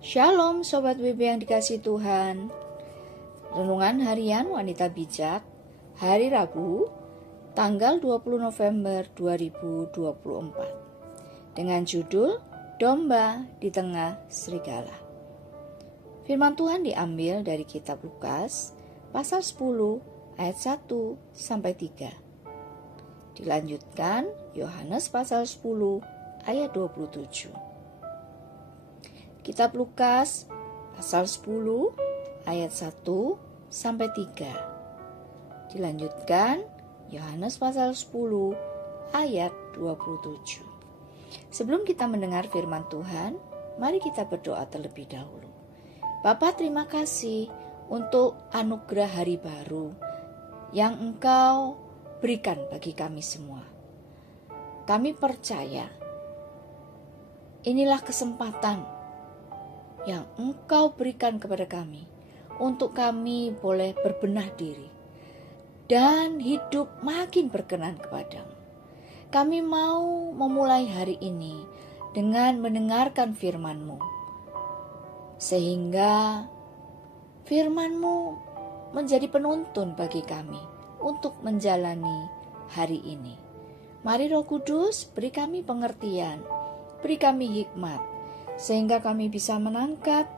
Shalom Sobat WB yang dikasihi Tuhan. Renungan Harian Wanita Bijak, hari Rabu, tanggal 20 November 2024. Dengan judul, Domba di Tengah Serigala. Firman Tuhan diambil dari kitab Lukas, pasal 10, ayat 1-3. Dilanjutkan, Yohanes pasal 10, ayat 27. Kitab Lukas pasal 10 ayat 1-3. Dilanjutkan Yohanes pasal 10 ayat 27. Sebelum kita mendengar firman Tuhan, mari kita berdoa terlebih dahulu. Bapa, terima kasih untuk anugerah hari baru yang Engkau berikan bagi kami semua. Kami percaya inilah kesempatan yang Engkau berikan kepada kami untuk kami boleh berbenah diri dan hidup makin berkenan kepadamu. Kami mau memulai hari ini dengan mendengarkan firman-Mu, sehingga firman-Mu menjadi penuntun bagi kami untuk menjalani hari ini. Mari Roh Kudus, beri kami pengertian, beri kami hikmat, sehingga kami bisa menangkap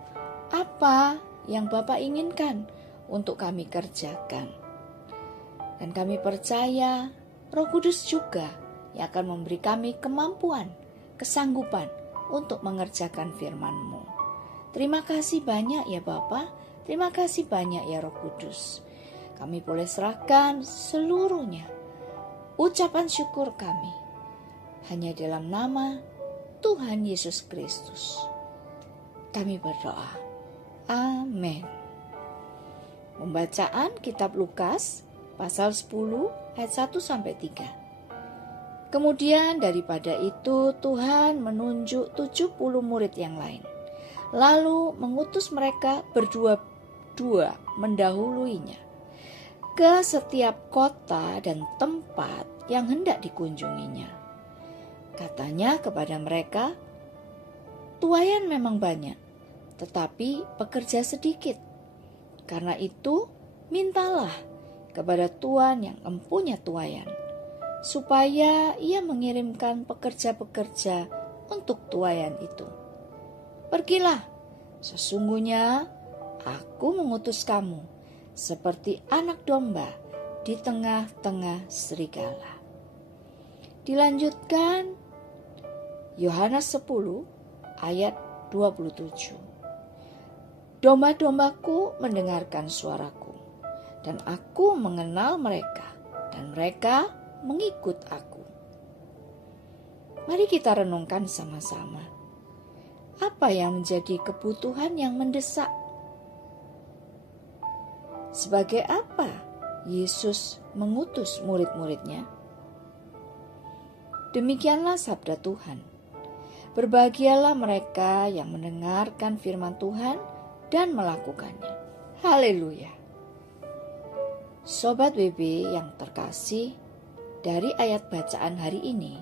apa yang Bapa inginkan untuk kami kerjakan. Dan kami percaya Roh Kudus juga yang akan memberi kami kemampuan, kesanggupan untuk mengerjakan firman-Mu. Terima kasih banyak ya Bapa, terima kasih banyak ya Roh Kudus. Kami boleh serahkan seluruhnya, ucapan syukur kami, hanya dalam nama Tuhan Yesus Kristus kami berdoa. Amin. Pembacaan kitab Lukas pasal 10 ayat 1-3. Kemudian daripada itu Tuhan menunjuk 70 murid yang lain, lalu mengutus mereka berdua-dua mendahuluinya ke setiap kota dan tempat yang hendak dikunjunginya. Katanya kepada mereka, tuaian memang banyak, tetapi pekerja sedikit. Karena itu, mintalah kepada Tuhan yang empunya tuaian, supaya ia mengirimkan pekerja-pekerja untuk tuaian itu. Pergilah, sesungguhnya aku mengutus kamu seperti anak domba di tengah-tengah serigala. Dilanjutkan Yohanes 10 ayat 27. Domba-dombaku mendengarkan suaraku, dan aku mengenal mereka, dan mereka mengikut aku. Mari kita renungkan sama-sama. Apa yang menjadi kebutuhan yang mendesak? Sebagai apa Yesus mengutus murid-muridnya? Demikianlah sabda Tuhan. Berbahagialah mereka yang mendengarkan firman Tuhan dan melakukannya. Haleluya. Sobat WB yang terkasih, dari ayat bacaan hari ini,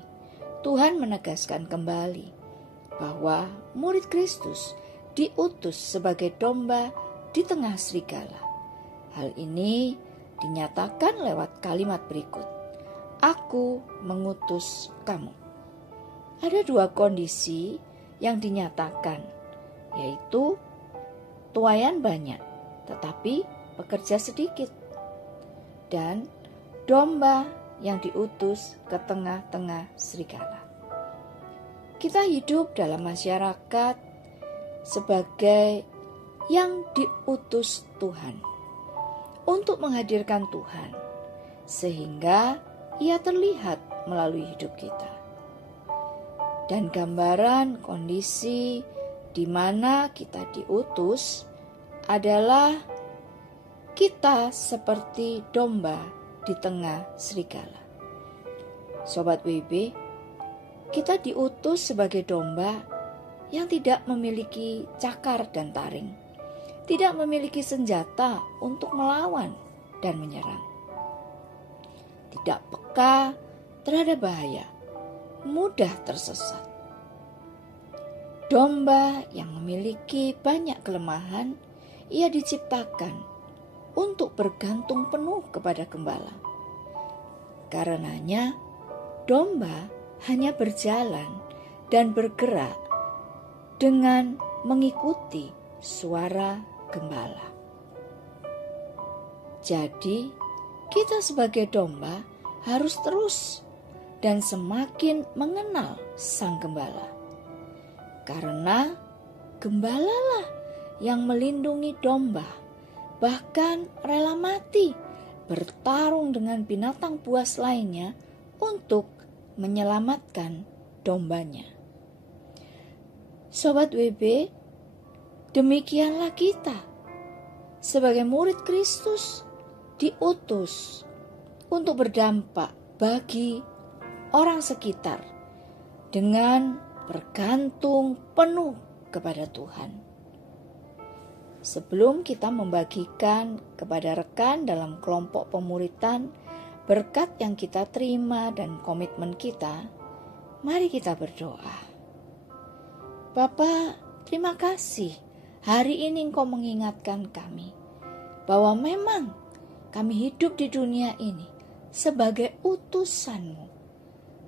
Tuhan menegaskan kembali bahwa murid Kristus diutus sebagai domba di tengah serigala. Hal ini dinyatakan lewat kalimat berikut. Aku mengutus kamu. Ada dua kondisi yang dinyatakan, yaitu tuaian banyak, tetapi pekerja sedikit, dan domba yang diutus ke tengah-tengah serigala. Kita hidup dalam masyarakat sebagai yang diutus Tuhan untuk menghadirkan Tuhan, sehingga Ia terlihat melalui hidup kita. Dan gambaran kondisi di mana kita diutus adalah kita seperti domba di tengah serigala. Sobat WB, kita diutus sebagai domba yang tidak memiliki cakar dan taring, tidak memiliki senjata untuk melawan dan menyerang, tidak peka terhadap bahaya, mudah tersesat. Domba yang memiliki banyak kelemahan, ia diciptakan untuk bergantung penuh kepada gembala. Karenanya, domba hanya berjalan dan bergerak dengan mengikuti suara gembala. Jadi, kita sebagai domba harus terus dan semakin mengenal Sang Gembala. Karena gembalalah yang melindungi domba, bahkan rela mati bertarung dengan binatang buas lainnya untuk menyelamatkan dombanya. Sobat WB, demikianlah kita sebagai murid Kristus diutus untuk berdampak bagi orang sekitar dengan bergantung penuh kepada Tuhan. Sebelum kita membagikan kepada rekan dalam kelompok pemuritan berkat yang kita terima dan komitmen kita, mari kita berdoa. Bapa, terima kasih hari ini Engkau mengingatkan kami bahwa memang kami hidup di dunia ini sebagai utusan-Mu,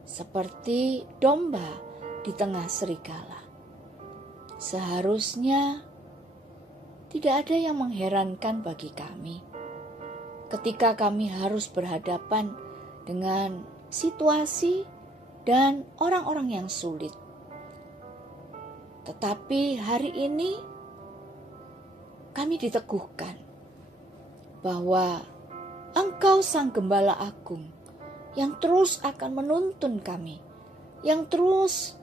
seperti domba di tengah serigala. Seharusnya tidak ada yang mengherankan bagi kami ketika kami harus berhadapan dengan situasi dan orang-orang yang sulit. Tetapi hari ini kami diteguhkan bahwa Engkau Sang Gembala Agung yang terus akan menuntun kami, yang terus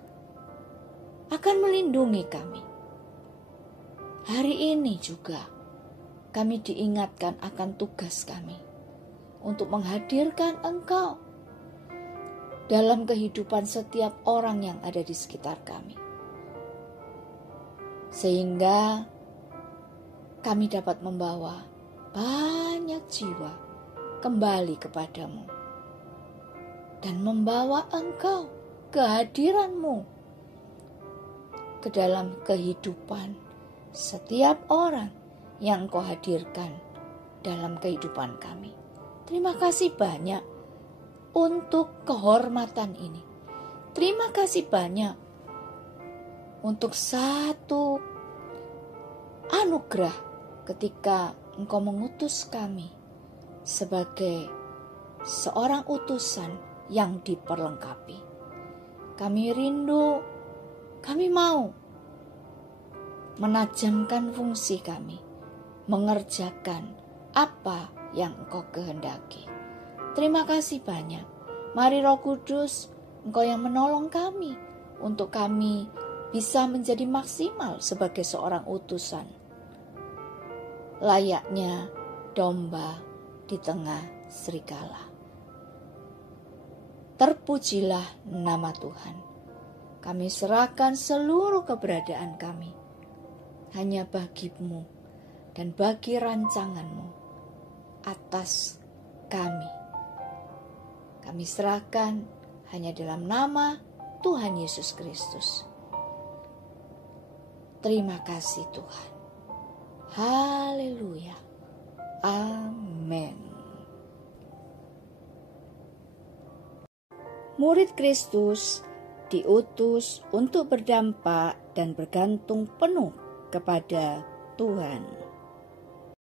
akan melindungi kami. Hari ini juga kami diingatkan akan tugas kami untuk menghadirkan Engkau dalam kehidupan setiap orang yang ada di sekitar kami, sehingga kami dapat membawa banyak jiwa kembali kepadamu dan membawa Engkau, kehadiran-Mu ke dalam kehidupan setiap orang yang Engkau hadirkan dalam kehidupan kami. Terima kasih banyak untuk kehormatan ini. Terima kasih banyak untuk satu anugerah ketika Engkau mengutus kami sebagai seorang utusan yang diperlengkapi. Kami rindu, kami mau menajamkan fungsi kami, mengerjakan apa yang Engkau kehendaki. Terima kasih banyak. Mari Roh Kudus, Engkau yang menolong kami untuk kami bisa menjadi maksimal sebagai seorang utusan, layaknya domba di tengah serigala. Terpujilah nama Tuhan. Kami serahkan seluruh keberadaan kami hanya bagi-Mu dan bagi rancangan-Mu atas kami. Kami serahkan hanya dalam nama Tuhan Yesus Kristus. Terima kasih Tuhan. Haleluya. Amin. Murid Kristus diutus untuk berdampak dan bergantung penuh kepada Tuhan.